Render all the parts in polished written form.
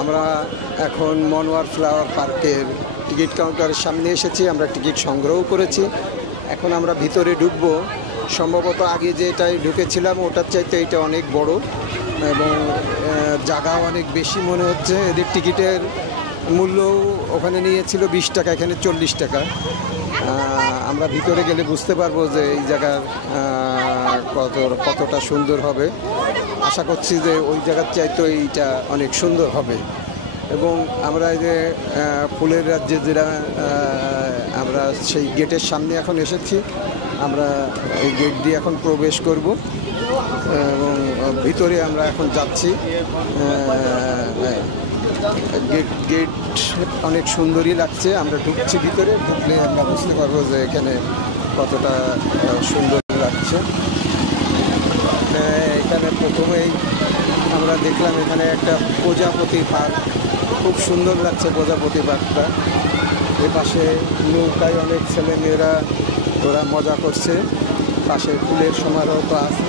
আমরা এখন মনোয়ার ফ্লাওয়ার পার্কের টিকিট কাউন্টারের সামনে এসেছি। আমরা টিকিট সংগ্রহ করেছি। এখন আমরা ভিতরে ঢুকবো। সম্ভবত আগে যেটাই ঢুকেছিলাম ওটার চাইতে এটা অনেক বড় এবং জায়গাও অনেক বেশি মনে হচ্ছে। এদের টিকিটের মূল্য ওখানে নিয়েছিল 20 টাকা, এখানে 40 টাকা। আমরা ভিতরে গেলে বুঝতে পারবো যে এই জায়গার কতটা সুন্দর হবে। আশা করছি যে ওই জায়গার চাইতে এইটা অনেক সুন্দর হবে। এবং আমরা এই যে ফুলের রাজ্যে যেটা আমরা সেই গেটের সামনে এখন এসেছি। আমরা এই গেট দিয়ে এখন প্রবেশ করব এবং ভিতরে আমরা এখন যাচ্ছি। গেট অনেক সুন্দরই লাগছে। আমরা ঢুকছি ভিতরে, ঢুকলে আমরা বুঝতে পারবো যে এখানে কতটা সুন্দর লাগছে। এখানে প্রথমেই আমরা দেখলাম এখানে একটা প্রজাপতি পার্ক, খুব সুন্দর লাগছে প্রজাপতি পার্কটা। এ পাশে নৌকায় অনেক ছেলেমেয়েরা ওরা মজা করছে। পাশে ফুলের সমারোহ তো আছে।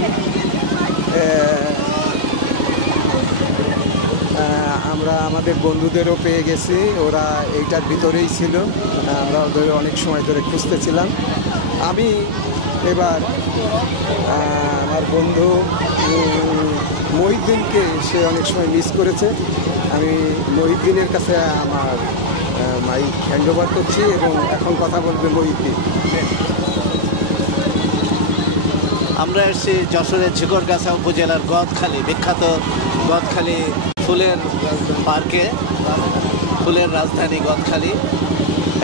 আমরা আমাদের বন্ধুদেরও পেয়ে গেছি, ওরা এইটার ভিতরেই ছিল। আমরা ওদের অনেক সময় ধরে খুঁজতেছিলাম। আমি এবার আমার বন্ধু মহিউদ্দিনকে সে অনেক সময় মিস করেছে। আমি মহিউদ্দিনের কাছে আমার মাইক হ্যান্ড ওভার করছি এবং এখন কথা বলবে মহিউদ্দিন। আমরা এসেছি যশোরের ঝিকরগাছা উপজেলার গদখালি, বিখ্যাত গদখালি ফুলের পার্কে, ফুলের রাজধানী গদখালি।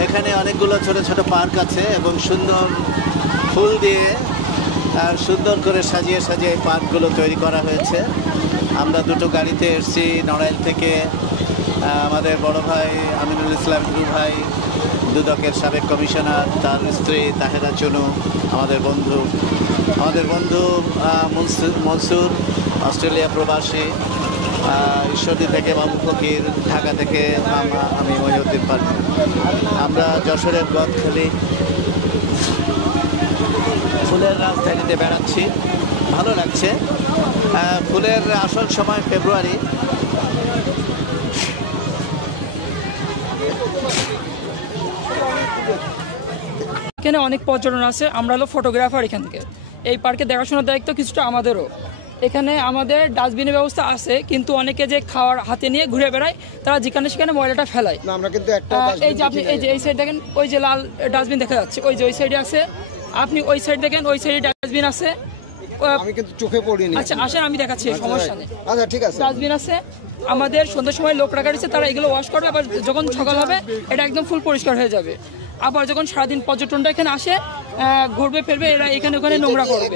এখানে অনেকগুলো ছোট ছোট পার্ক আছে এবং সুন্দর ফুল দিয়ে আর সুন্দর করে সাজিয়ে সাজিয়ে এই পার্কগুলো তৈরি করা হয়েছে। আমরা দুটো গাড়িতে এসেছি নড়াইল থেকে। আমাদের বড় ভাই আমিনুল ইসলাম গুরু ভাই, দুদকের সাবেক কমিশনার, তার স্ত্রী তাহেরা চুনু, আমাদের বন্ধু মনসুর অস্ট্রেলিয়া প্রবাসী, ঈশ্বরদী থেকে বাবু ফকির, ঢাকা থেকে মামা, আমি মহিউদ্দিন পারভীন। আমরা যশোরের গদখালি ফুলের রাজধানীতে বেড়াচ্ছি, ভালো লাগছে। ফুলের আসল সময় ফেব্রুয়ারি। এখানে অনেক পর্যটন আছে। আমরা হলো ফটোগ্রাফার। এখান থেকে এই পার্কে দেখাশোনার দায়িত্ব কিছুটা আমাদেরও। এখানে আমাদের ডাস্টবিনের ব্যবস্থা আছে, কিন্তু অনেকে যে খাওয়ার হাতে নিয়ে ঘুরে বেড়ায়, তারা যেখানে সেখানে ময়লাটা ফেলায়। আমরা কিন্তু এই যে আপনি এই সাইড দেখেন, ওই যে লাল ডাস্টবিন দেখা যাচ্ছে, ওই যে ওই সাইডে আছে। আপনি ওই সাইড দেখেন, ওই সাইডে ডাস্টবিন আছে। আমি কিন্তু চোখে পড়িনি। আচ্ছা আসেন, আমি দেখাচ্ছি, সমস্যা নেই। আচ্ছা ঠিক আছে। ডাস্টবিন আছে আমাদের। সন্ধ্যার সময় লোক রাখা রয়েছে, তারা এগুলো ওয়াশ করবে। আবার যখন সকাল হবে এটা একদম ফুল পরিষ্কার হয়ে যাবে। আবার যখন সারাদিন পর্যটনটা এখানে আসে, ঘুরবে ফেরবে, এরা এখানে ওখানে নোংরা করবে।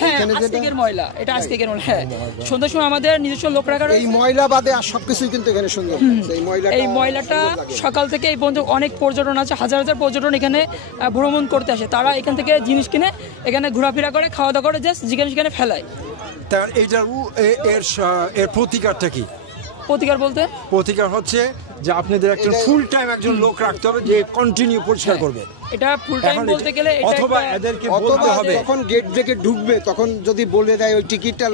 হ্যাঁ, আজকের ময়লা, এটা আজকের ময়লা। হ্যাঁ, সন্ধ্যার সময় আমাদের নিজস্ব লোক রাখা রয়েছে। এই ময়লা বাদে আর সবকিছুই কিন্তু এখানে সুন্দর। এই ময়লাটা সকাল থেকে এই পর্যন্ত অনেক পর্যটন আছে, হাজার হাজার পর্যটন এখানে ভ্রমণ করতে আসে। তারা এখান থেকে জিনিস কিনে এখানে ঘোরাফেরা করে, খাওয়া দাওয়া করে, জাস্ট যেখানে সেখানে ফেলায়। তার এইটার এর প্রতিকারটা কি? প্রতিকার বলতে প্রতিকার হচ্ছে যে আপনাদের একটা ফুল টাইম একজন লোক রাখতে হবে যে কন্টিনিউ পরিষ্কার করবে। এটা ফুল টাইম বলতে গেলে অথবা এদেরকে বলতে হবে যখন গেট থেকে ঢুকবে তখন যদি বলে দেয় ওই টিকিটটা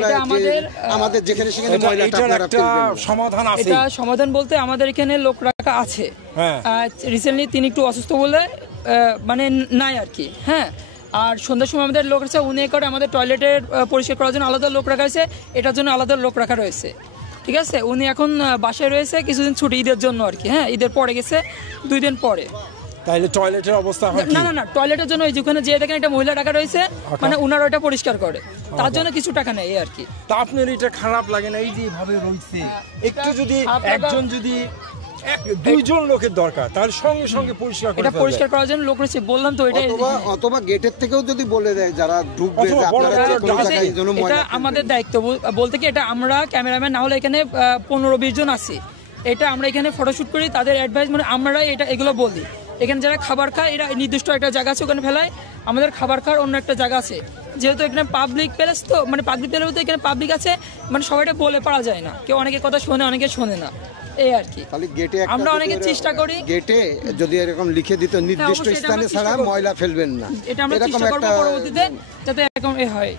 আমাদের যেখানে সেখানে ময়লাটা আপনারা ফেলবেন। সমাধান আছে। এটা সমাধান বলতে আমাদের এখানে লোক রাখা আছে। রিসেন্টলি তিনি একটু অসুস্থ বলে মানে নাই আর কি। হ্যাঁ, আর সন্ধ্যার সময় আমাদের লোক আছে, উনি করে আমাদের টয়লেটের পরিষ্কার করার জন্য আলাদা লোক রাখা হয়েছে, এটার জন্য আলাদা লোক রাখা রয়েছে। ঠিক আছে, উনি এখন বাসায় রয়েছে কিছুদিন ছুটি, ঈদের জন্য আর কি। হ্যাঁ, ঈদের পরে গেছে, 2 দিন পরে। তাহলে টয়লেটের অবস্থা হয় না না না, টয়লেটের জন্য যেখানে যে দেখেন একটা মহিলা টাকা রয়েছে, মানে উনারা ওটা পরিষ্কার করে, তার জন্য কিছু টাকা নেই আর কি। তা আপনার এটা খারাপ লাগে না এই যে ভাবে রইছে? একটু যদি একজন যদি 2জন লোকের দরকার, তাহলে সঙ্গে সঙ্গে পরিষ্কার করে, এটা পরিষ্কার করার জন্য লোক রয়েছে, বললাম তো। এটা অথবা গেটের থেকেও যদি বলে দেয় যারা ঢুকবে, এটা আমাদের দায়িত্ব বলতে কি, এটা আমরা ক্যামেরাম্যান না হলে এখানে 15-20 জন আছি। এটা আমরা এখানে ফটোশুট করি, তাদের অ্যাডভাইস মানে আমরা এগুলো বলি। এখানে যারা খাবার খায়, এরা নির্দিষ্ট একটা জায়গা আছে ওখানে ফেলায়। আমাদের খাবার খাওয়ার অন্য একটা জায়গা আছে, যেহেতু এখানে পাবলিক প্লেস, তো মানে পাবলিক প্লেস বলতে এখানে পাবলিক আছে, মানে সবাইটা বলে পারা যায় না। কেউ অনেকের কথা শোনে, অনেকে শোনে না, এই আর কি। আমরা অনেকে চেষ্টা করি গেটে যদি এরকম লিখে দিত নির্দিষ্ট স্থানে ছাড়া ময়লা ফেলবেন না, এটা আমরা চেষ্টা করব পরবর্তীতে যাতে এরকম হয়।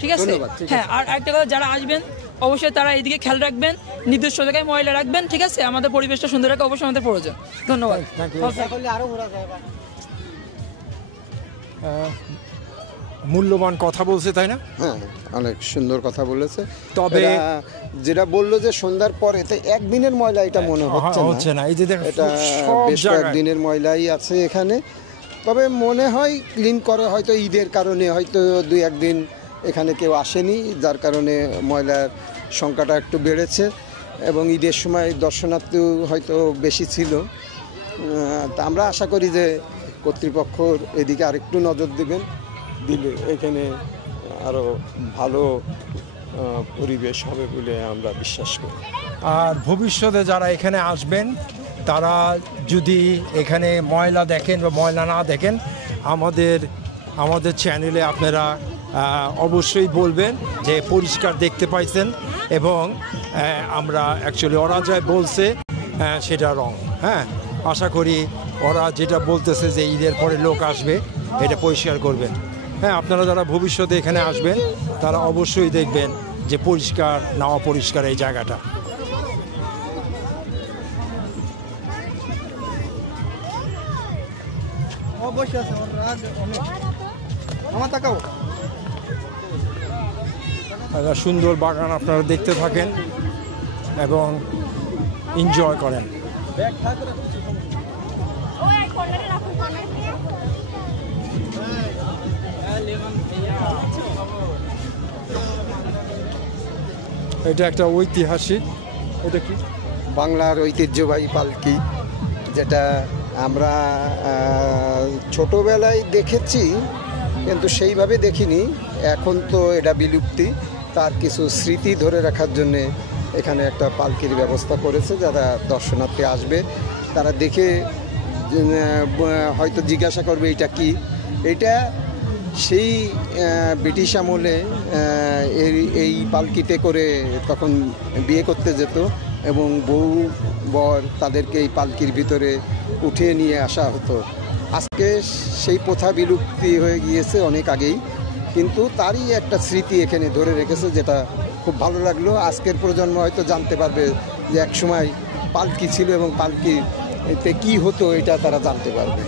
ঠিক আছে। হ্যাঁ, আর একটা কথা, যারা আসবেন অবশ্যই তারা এইদিকে খেয়াল রাখবেন, নির্দিষ্ট জায়গায় ময়লা রাখবেন, ঠিক আছে? আমাদের পরিবেশটা সুন্দর রাখা অবশ্যই আমাদের প্রয়োজন। ধন্যবাদ। মূল্যবান কথা বলছে, তাই না? হ্যাঁ, অনেক সুন্দর কথা বলেছে। তবে যেটা বললো যে সন্ধ্যার পরে তো একদিনের ময়লা এটা মনে হচ্ছে না, এই যে দেখেন এটা বেশ কয়েকদিনের ময়লাই আছে এখানে। তবে মনে হয় ক্লিন করে, হয়তো ঈদের কারণে হয়তো 2-1 দিন এখানে কেউ আসেনি, যার কারণে ময়লার সংখ্যাটা একটু বেড়েছে এবং ঈদের সময় দর্শনার্থী হয়তো বেশি ছিল। তা আমরা আশা করি যে কর্তৃপক্ষর এদিকে আরেকটু নজর দিলে এখানে আরও ভালো পরিবেশ হবে বলে আমরা বিশ্বাস করি। আর ভবিষ্যতে যারা এখানে আসবেন তারা যদি এখানে ময়লা দেখেন বা ময়লা না দেখেন, আমাদের চ্যানেলে আপনারা অবশ্যই বলবেন যে পরিষ্কার দেখতে পাইছেন, এবং আমরা অ্যাকচুয়ালি ওরা যা বলছে সেটা রং। হ্যাঁ, আশা করি ওরা যেটা বলতেছে যে ঈদের পরে লোক আসবে, এটা পরিষ্কার করবেন। হ্যাঁ, আপনারা যারা ভবিষ্যতে এখানে আসবেন তারা অবশ্যই দেখবেন যে পরিষ্কার না অপরিষ্কার এই জায়গাটা। একটা সুন্দর বাগান আপনারা দেখতে থাকেন এবং এনজয় করেন। এটা একটা ঐতিহাসিক, এটা কি বাংলার ঐতিহ্যবাহী পালকি, যেটা আমরা ছোটোবেলায় দেখেছি কিন্তু সেইভাবে দেখিনি। এখন তো এটা বিলুপ্তি, তার কিছু স্মৃতি ধরে রাখার জন্যে এখানে একটা পালকির ব্যবস্থা করেছে। যারা দর্শনার্থী আসবে তারা দেখে হয়তো জিজ্ঞাসা করবে এটা কি। এটা সেই ব্রিটিশ আমলে এই পালকিতে করে তখন বিয়ে করতে যেত এবং বউ বর তাদেরকে এই পালকির ভিতরে উঠিয়ে নিয়ে আসা হতো। আজকে সেই প্রথা বিলুপ্তি হয়ে গিয়েছে অনেক আগেই, কিন্তু তারই একটা স্মৃতি এখানে ধরে রেখেছে, যেটা খুব ভালো লাগলো। আজকের প্রজন্ম হয়তো জানতে পারবে যে একসময় পালকি ছিল এবং পালকিতে কী হতো, এটা তারা জানতে পারবে।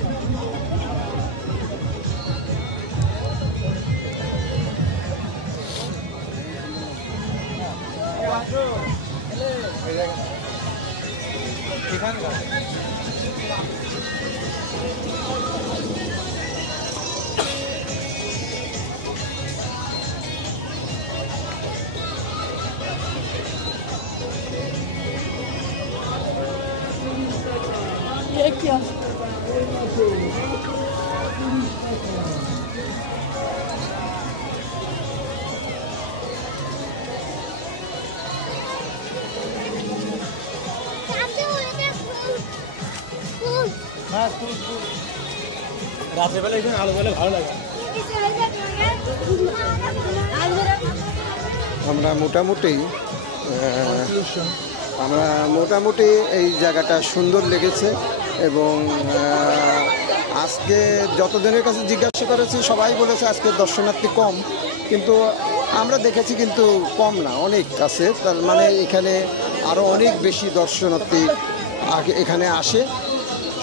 রাত্রেবেলা এখানে আলো জ্বলে ভালো লাগে। আমরা মোটামুটি এই জায়গাটা সুন্দর লেগেছে এবং আজকে যতজনের কাছে জিজ্ঞাসা করেছি সবাই বলেছে আজকে দর্শনার্থী কম, কিন্তু আমরা দেখেছি কিন্তু কম না, অনেক আছে। তার মানে এখানে আরও অনেক বেশি দর্শনার্থী এখানে আসে।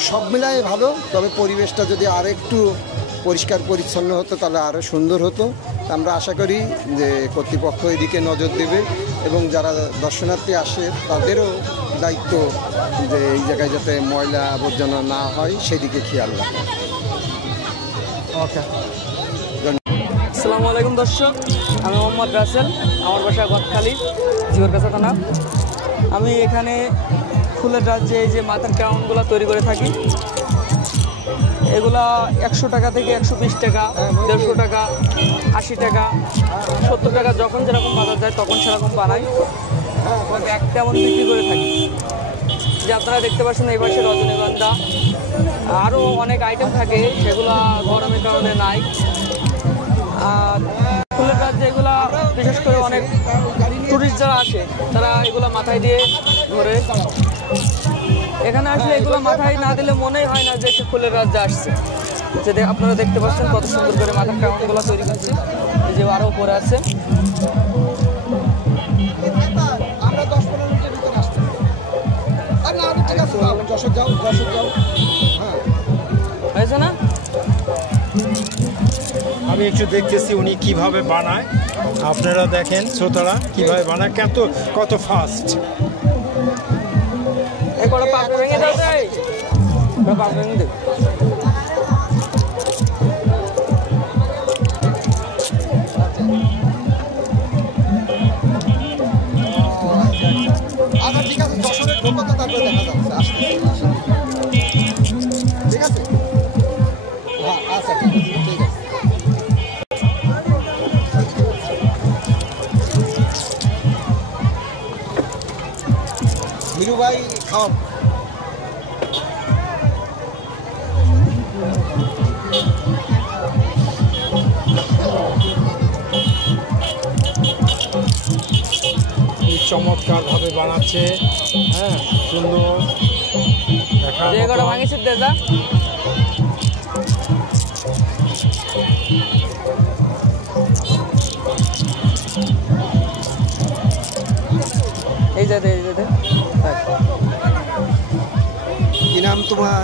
সব মিলাই ভালো, তবে পরিবেশটা যদি আর একটু পরিষ্কার পরিচ্ছন্ন হতো তাহলে আরও সুন্দর হতো। আমরা আশা করি যে কর্তৃপক্ষ এদিকে নজর দেবে এবং যারা দর্শনার্থী আসে তাদেরও দায়িত্ব যে এই জায়গায় যাতে ময়লা আবর্জনা না হয় সেদিকে খেয়াল রাখে। ওকে, আসসালামু আলাইকুম দর্শক, আমি মোহাম্মদ রাসেল, আমার বাসা গদখালি, জিগরগাছা থানা। আমি এখানে ফুলের রাজ্যে এই যে মাথার ক্রাউনগুলো তৈরি করে থাকি। এগুলা 100 টাকা থেকে 120 টাকা, 150 টাকা, 80 টাকা, 70 টাকা, যখন যেরকম বাজার যায় তখন সেরকম বানাই, তেমন বিক্রি করে থাকি। যে আপনারা দেখতে পাচ্ছেন এই পাশে রজনীগন্ধা, আরও অনেক আইটেম থাকে, সেগুলো গরমের কারণে নাই। আর ফুলের রাজ্যে এগুলা বিশেষ করে অনেক টুরিস্ট যারা আসে তারা এগুলো মাথায় দিয়ে ঘোরে। এখানে আসলে এগুলো মাথায় না দিলে মনেই হয় না যে সে ফুলের রাজ্যে আসছে। যে আপনারা দেখতে পাচ্ছেন কত সুন্দর করে মাথার ক্রাউনগুলো তৈরি করছে, এই যে আরও পরে আছে। যশোর যাও হ্যাঁ হয়েছে না? আমি একটু দেখতেছি উনি কিভাবে বানায়, আপনারা দেখেন শ্রোতারা কিভাবে বানায়, কত ফাস্ট। এই কটা পাপড় ভেঙে দাও রে, পাপড় ভেঙে দে। আচ্ছা ঠিক আছে, যশোরের ঢোকো তো তারপরে দেখা যাচ্ছে। আসতে ঠিক আছে, হ্যাঁ আচ্ছা ঠিক আছে, ঠিক আছে। মিরু ভাই খাওয়ান। চমৎকার ভাবে বানাচ্ছে, হ্যাঁ সুন্দর দেখার মতো। ভাঙিস দে যা। এই যে দে কি নাম তোমার?